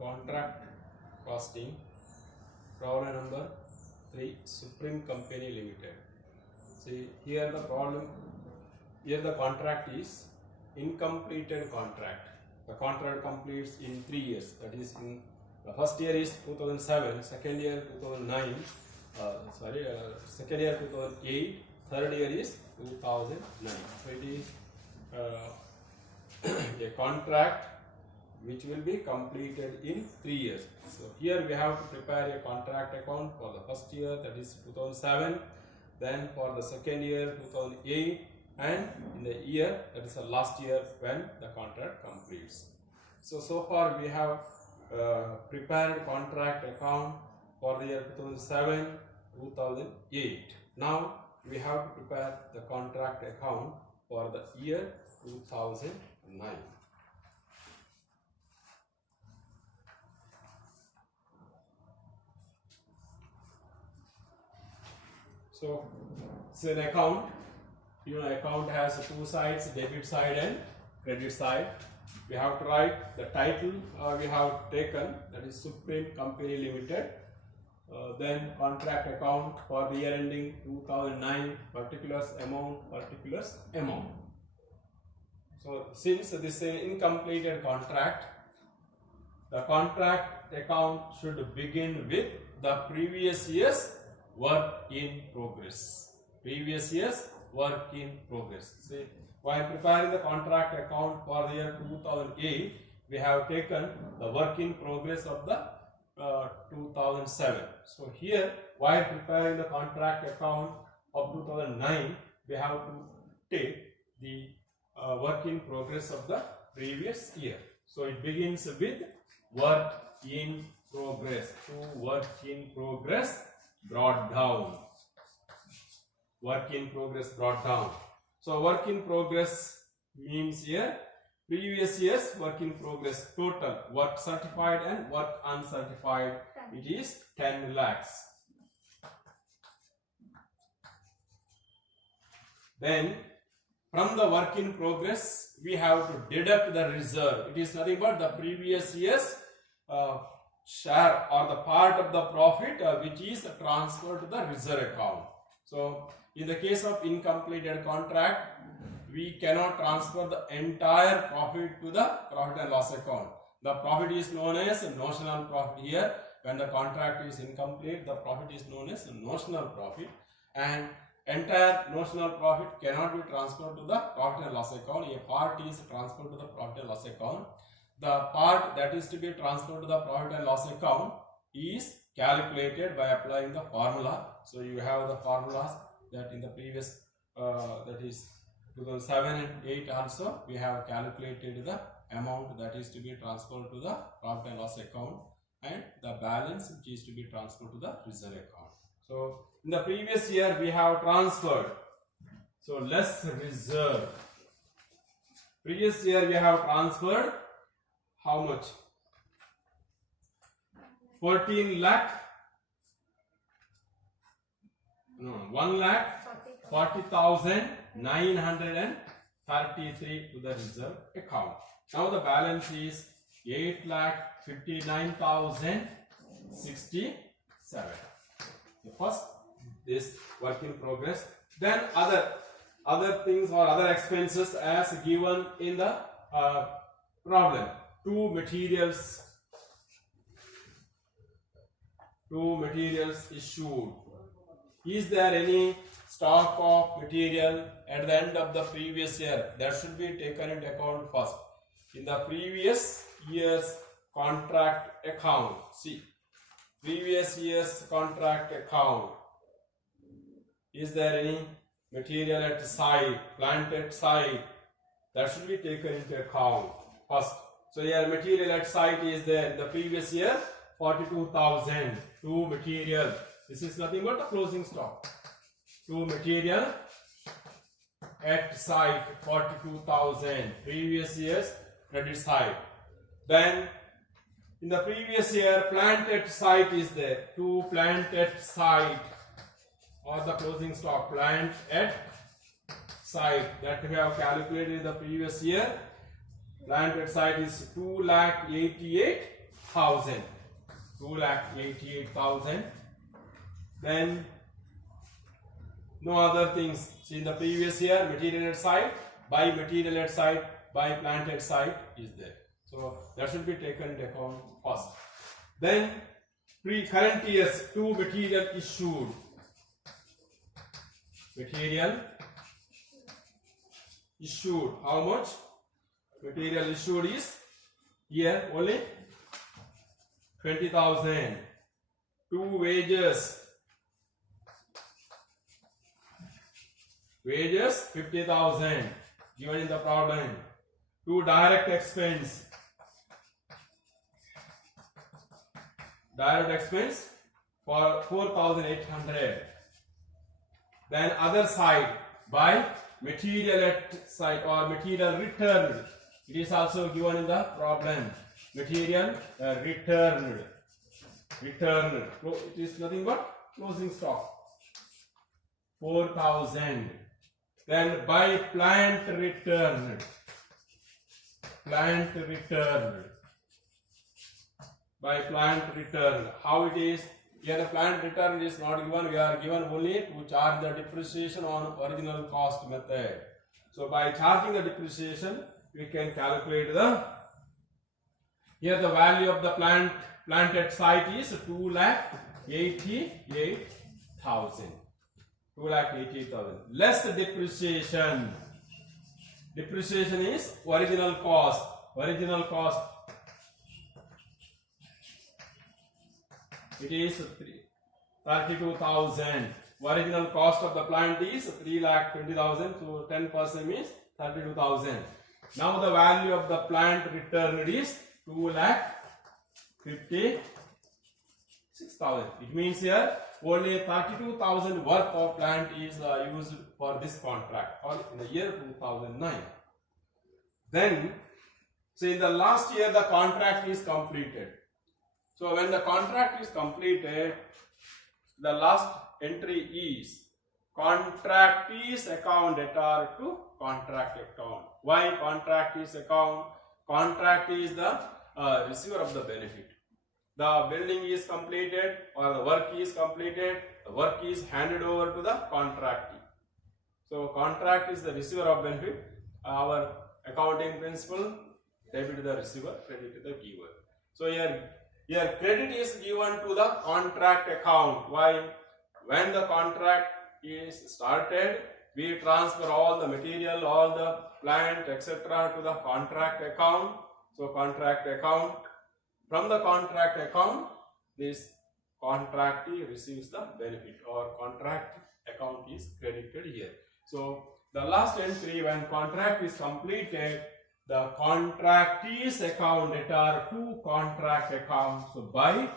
Contract costing, problem number 3, Supreme Company Limited. See, here the problem, here the contract is incompleted contract. The contract completes in 3 years, that is in the first year is 2007, second year 2009, second year 2008, third year is 2009. So it is a contract which will be completed in 3 years. So here we have to prepare a contract account for the first year, that is 2007, then for the second year 2008, and in the year, that is the last year when the contract completes. So far we have prepared contract account for the year 2007, 2008. Now we have to prepare the contract account for the year 2009. So it's an account. Account has two sides, debit side and credit side. We have to write the title we have taken, that is Supreme Company Limited. Then contract account for the year ending 2009, particulars amount. So since this is an incompleted contract, the contract account should begin with the previous year's work in progress. Previous year's work in progress. See, while preparing the contract account for the year 2008, we have taken the work in progress of the 2007. So here, while preparing the contract account of 2009, we have to take the work in progress of the previous year. So it begins with work in progress. To work in progress brought down. Work in progress brought down. So work in progress means here previous year's work in progress total, work certified and work uncertified, it is 10 lakhs. Then from the work in progress we have to deduct the reserve. It is nothing but the previous year's share or the part of the profit which is transferred to the reserve account. So in the case of incompleted contract, we cannot transfer the entire profit to the profit and loss account. The profit is known as notional profit here. When the contract is incomplete, the profit is known as notional profit, and entire notional profit cannot be transferred to the profit and loss account. A part is transferred to the profit and loss account. The part that is to be transferred to the profit and loss account is calculated by applying the formula. So you have the formulas that in the previous that is 2007 and 8 also we have calculated the amount that is to be transferred to the profit and loss account and the balance which is to be transferred to the reserve account. So in the previous year we have transferred, so less reserve. Previous year we have transferred how much? 1,40,933 to the reserve account. Now the balance is 8,59,067. First this work in progress, then other things or other expenses as given in the problem. Two materials issued. Is there any stock of material at the end of the previous year? That should be taken into account first. In the previous year's contract account, see, previous year's contract account, is there any material at site, plant at site? That should be taken into account first. So here material at site is there in the previous year 42,000. Two material, this is nothing but the closing stock. Two material at site 42,000, previous year's credit side. Then in the previous year plant at site is there. Two plant at site or the closing stock, plant at site, that we have calculated in the previous year. Plant at site is 2,88,000. 88,000. 2,88,000. Then no other things. See, in the previous year, material at site, buy material at site, buy plant at site is there. So that should be taken into account first. Then current years, 2 material issued. Material issued. How much? Material issued is here only 20,000. 2 wages. Wages 50,000 given in the problem. 2 direct expense. Direct expense for 4,800. Then other side, buy material at site or material returned. It is also given in the problem. Material returned. Returned. So it is nothing but closing stock. 4,000. Then buy plant returned. Plant returned. By plant return. How it is? Here the plant return is not given. We are given only to charge the depreciation on original cost method. So by charging the depreciation, we can calculate the. Here the value of the plant at site is 2,88,000. 2,88,000. Less depreciation. Depreciation is original cost. Original cost. It is 32,000. Original cost of the plant is 3,20,000. So 10% means 32,000. Now the value of the plant returned is 2,56,000. It means here only 32,000 worth of plant is used for this contract or in the year 2009. Then, so in the last year the contract is completed. So when the contract is completed, the last entry is contractees account debtor to contract account. Why contract is account? Contract is the receiver of the benefit. The building is completed or the work is completed, the work is handed over to the contractee. So contract is the receiver of benefit. Our accounting principle, debit to the receiver, credit to the giver. So here credit is given to the contract account. Why? When the contract is started, we transfer all the material, all the plant, etc. to the contract account. So contract account. From the contract account, this contractee receives the benefit or contract account is credited here. So the last entry, when contract is completed, the contractee's account debtor to contract account. So by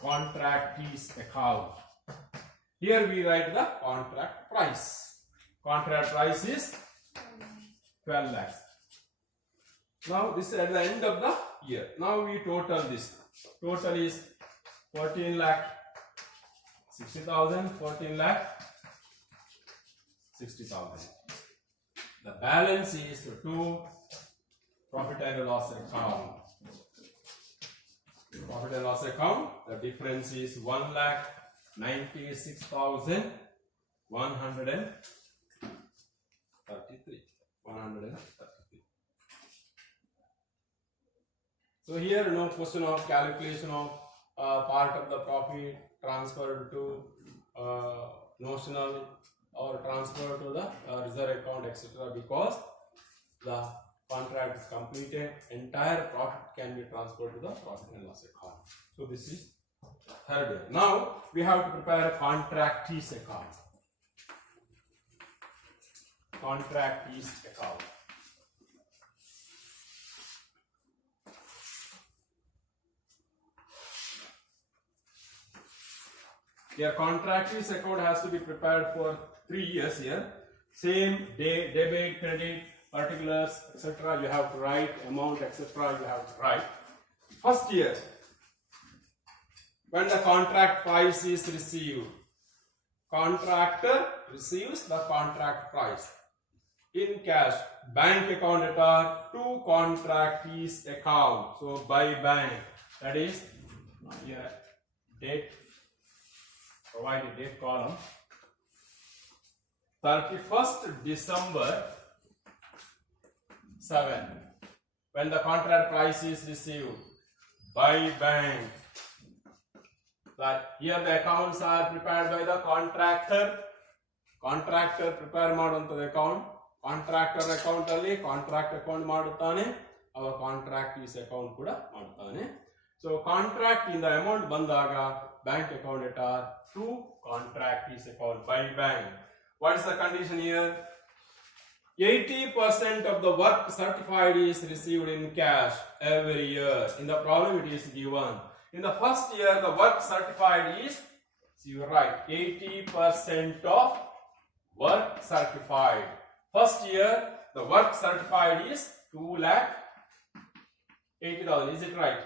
contractee's account. Here we write the contract price. Contract price is 12 lakhs. Now this is at the end of the year. Now we total this. Total is 14 lakh 60,000, 14 lakh 60,000. The balance is to profit and loss account. Profit and loss account, the difference is 1,96,133. 133. So here no question of calculation of part of the profit transferred to notional or transferred to the reserve account, etc. because the contract is completed, entire profit can be transferred to the profit and loss account. So this is third year. Now we have to prepare a contractee's account. Contractee's account. Your contractee's account has to be prepared for 3 years here. Same debit, credit, particulars, etc. You have to write, amount, etc. You have to write. First year, when the contract price is received, contractor receives the contract price in cash. Bank account debtor to contractee's account. So by bank, That is here date, provide a date column. 31st December 7, when the contract price is received by bank. But here the accounts are prepared by the contractor. Contractor prepare ಮಾಡುವಂತದ account. Contractor account ಅಲ್ಲಿ contract account ಮಾಡುತ್ತಾನೆ. Our contract is account ಕೂಡ ಮಾಡುತ್ತಾನೆ. So contract in the amount ಬಂದಾಗ bank account debtor to contract is account by bank. What is the condition here? 80% of the work certified is received in cash every year. In the problem it is given. In the first year the work certified is, so you write 80% of work certified. First year the work certified is 2,80,000. Is it right?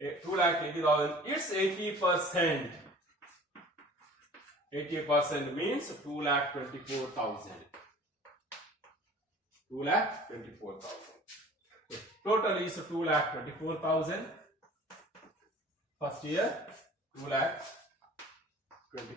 2,80,000. It's 80%. 80% means 2,24,000. 2,24,000. Total is 2,24,000. First year 2,24,000.